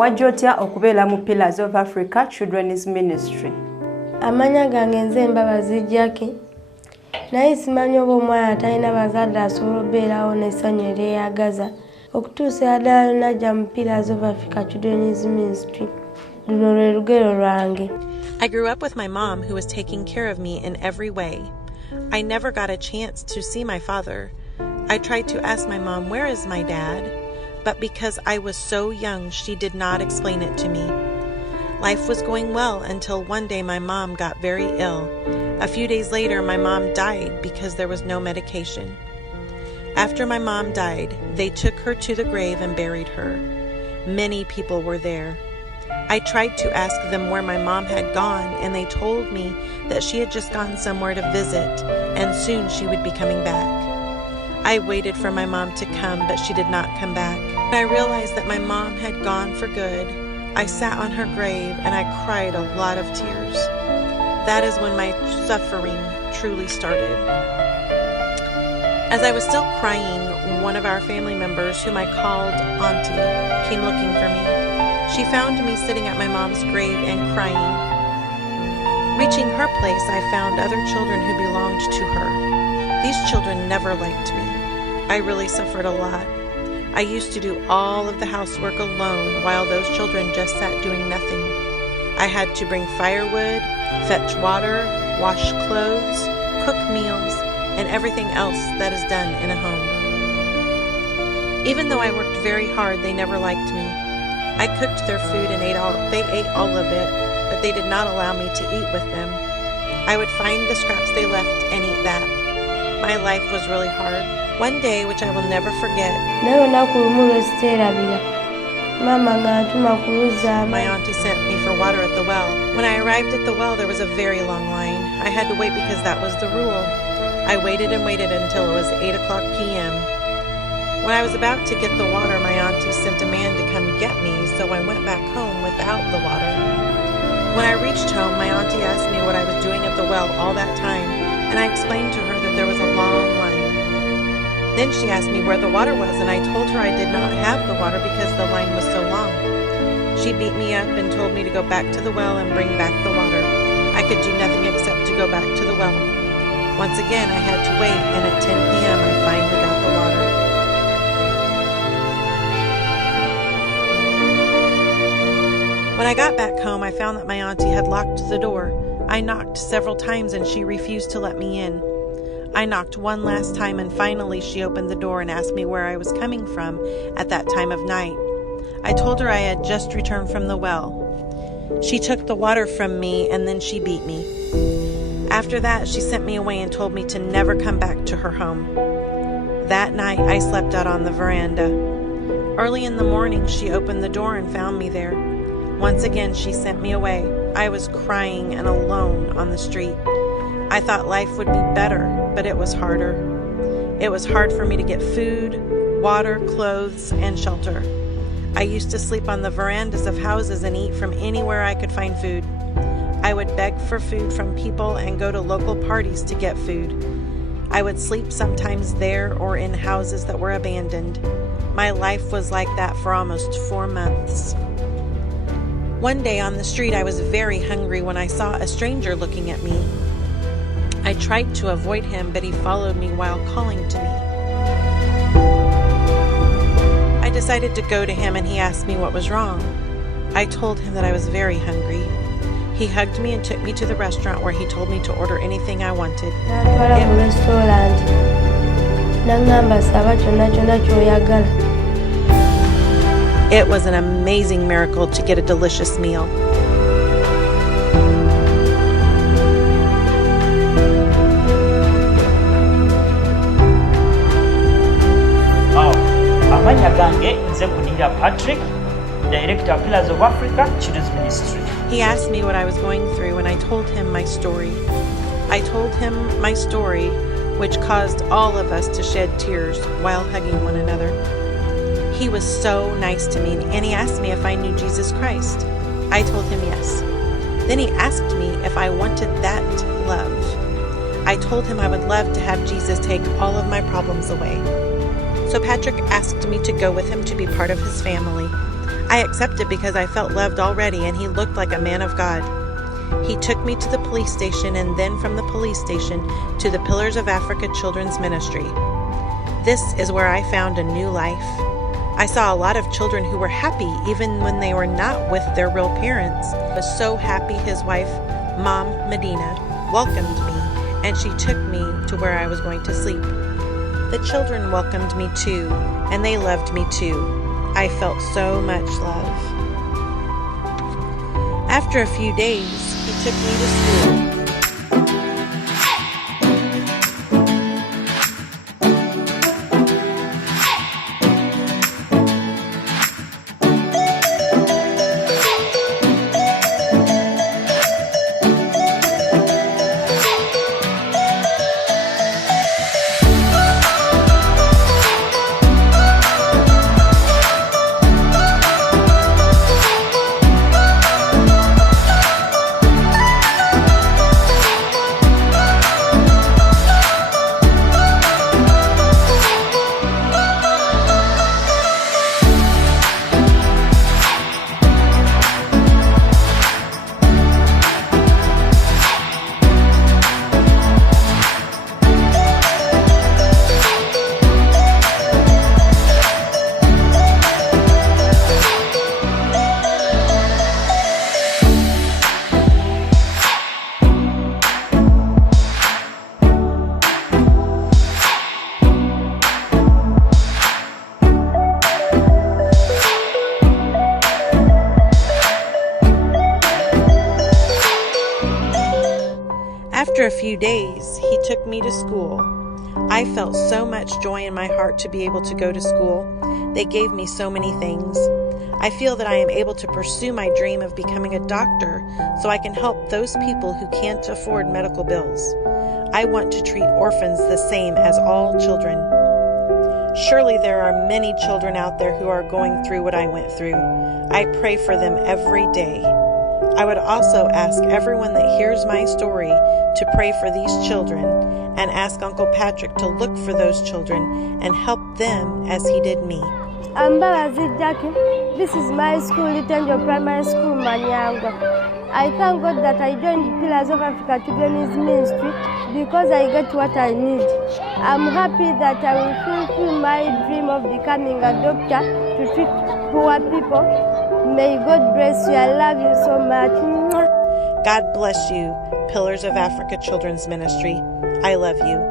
Wajja otya okubeera mu Pillars of Africa Children's Ministry? Amanya gange nze Mbabazi Jackie. Naye simanyi oba omwana atalina bazadde asobola okubeerawo n'essanyu eryeyagaza okutuusa ddala najja mu Pillars of Africa Children's Ministry. Luno lwe lugero lwange. I grew up with my mom, who was taking care of me in every way. I never got a chance to see my father. I tried to ask my mom, "Where is my dad?" But because I was so young, she did not explain it to me. Life was going well until one day my mom got very ill. A few days later, my mom died because there was no medication. After my mom died, they took her to the grave and buried her. Many people were there. I tried to ask them where my mom had gone, and they told me that she had just gone somewhere to visit, and soon she would be coming back. I waited for my mom to come, but she did not come back. When I realized that my mom had gone for good, I sat on her grave and I cried a lot of tears. That is when my suffering truly started. As I was still crying, one of our family members, whom I called Auntie, came looking for me. She found me sitting at my mom's grave and crying. Reaching her place, I found other children who belonged to her. These children never liked me. I really suffered a lot. I used to do all of the housework alone while those children just sat doing nothing. I had to bring firewood, fetch water, wash clothes, cook meals, and everything else that is done in a home. Even though I worked very hard, they never liked me. I cooked their food and they ate all of it, but they did not allow me to eat with them. I would find the scraps they left and eat that. My life was really hard. One day, which I will never forget, my auntie sent me for water at the well. When I arrived at the well, there was a very long line. I had to wait because that was the rule. I waited and waited until it was 8 o'clock p.m. When I was about to get the water, my auntie sent a man to come get me, so I went back home without the water. When I reached home, my auntie asked me what I was doing at the well all that time, and I explained to her that there was a long line. Then she asked me where the water was, and I told her I did not have the water because the line was so long. She beat me up and told me to go back to the well and bring back the water. I could do nothing except to go back to the well. Once again, I had to wait, and at 10 p.m. I finally got the water. When I got back home, I found that my auntie had locked the door. I knocked several times and she refused to let me in. I knocked one last time and finally she opened the door and asked me where I was coming from at that time of night. I told her I had just returned from the well. She took the water from me and then she beat me. After that, she sent me away and told me to never come back to her home. That night, I slept out on the veranda. Early in the morning, she opened the door and found me there. Once again, she sent me away. I was crying and alone on the street. I thought life would be better, but it was harder. It was hard for me to get food, water, clothes, and shelter. I used to sleep on the verandas of houses and eat from anywhere I could find food. I would beg for food from people and go to local parties to get food. I would sleep sometimes there or in houses that were abandoned. My life was like that for almost 4 months. One day on the street, I was very hungry when I saw a stranger looking at me. I tried to avoid him, but he followed me while calling to me. I decided to go to him and he asked me what was wrong. I told him that I was very hungry. He hugged me and took me to the restaurant where he told me to order anything I wanted. It was an amazing miracle to get a delicious meal. Amanya gange nze Kunira Patrick, Director of Pillars of Africa Children's Ministry. He asked me what I was going through and I told him my story. I told him my story, which caused all of us to shed tears while hugging one another. He was so nice to me and he asked me if I knew Jesus Christ. I told him yes. Then he asked me if I wanted that love. I told him I would love to have Jesus take all of my problems away. So Patrick asked me to go with him to be part of his family. I accepted because I felt loved already, and he looked like a man of God. He took me to the police station, and then from the police station to the Pillars of Africa Children's Ministry. This is where I found a new life. I saw a lot of children who were happy even when they were not with their real parents. I was so happy his wife, Mom Medina, welcomed me, and she took me to where I was going to sleep. The children welcomed me too, and they loved me too. I felt so much love. After a few days, he took me to school. After a few days, he took me to school. I felt so much joy in my heart to be able to go to school. They gave me so many things. I feel that I am able to pursue my dream of becoming a doctor so I can help those people who can't afford medical bills. I want to treat orphans the same as all children. Surely there are many children out there who are going through what I went through. I pray for them every day. I would also ask everyone that hears my story to pray for these children and ask Uncle Patrick to look for those children and help them as he did me. I'm Balazi Jackie. This is my school, Little Primary School, Manyangwa. I thank God that I joined Pillars of Africa Children's Ministry because I get what I need. I'm happy that I will fulfill my dream of becoming a doctor to treat poor people. May God bless you. I love you so much. God bless you, Pillars of Africa Children's Ministry. I love you.